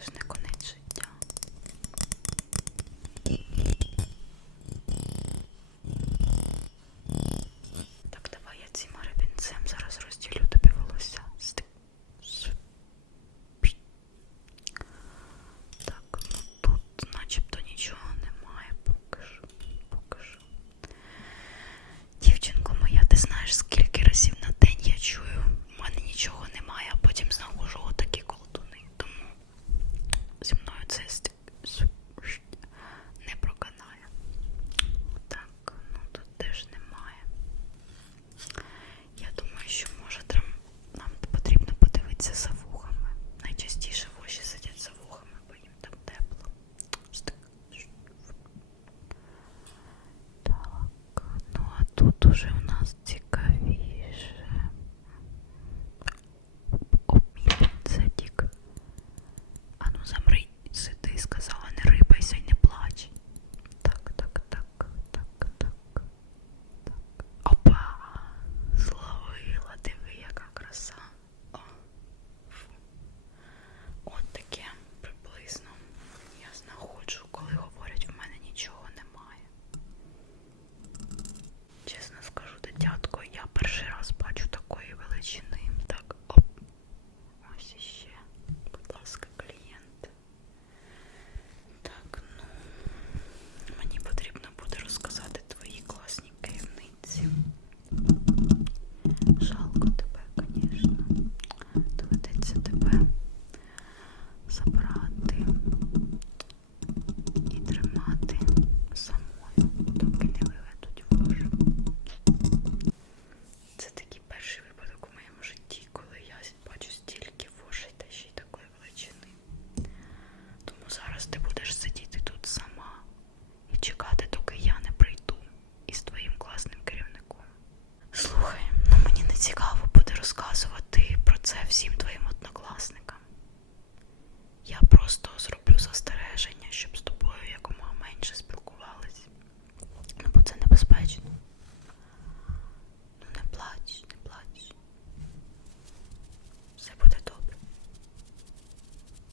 es цистик не проканає. Так, ну тут теж немає. Я думаю, що може нам потрібно подивитися за вухами. Найчастіше воші сидять за вухами, бо там тепло. Так, ну а тут уже у нас ці цікаво буде розказувати про це всім твоїм однокласникам.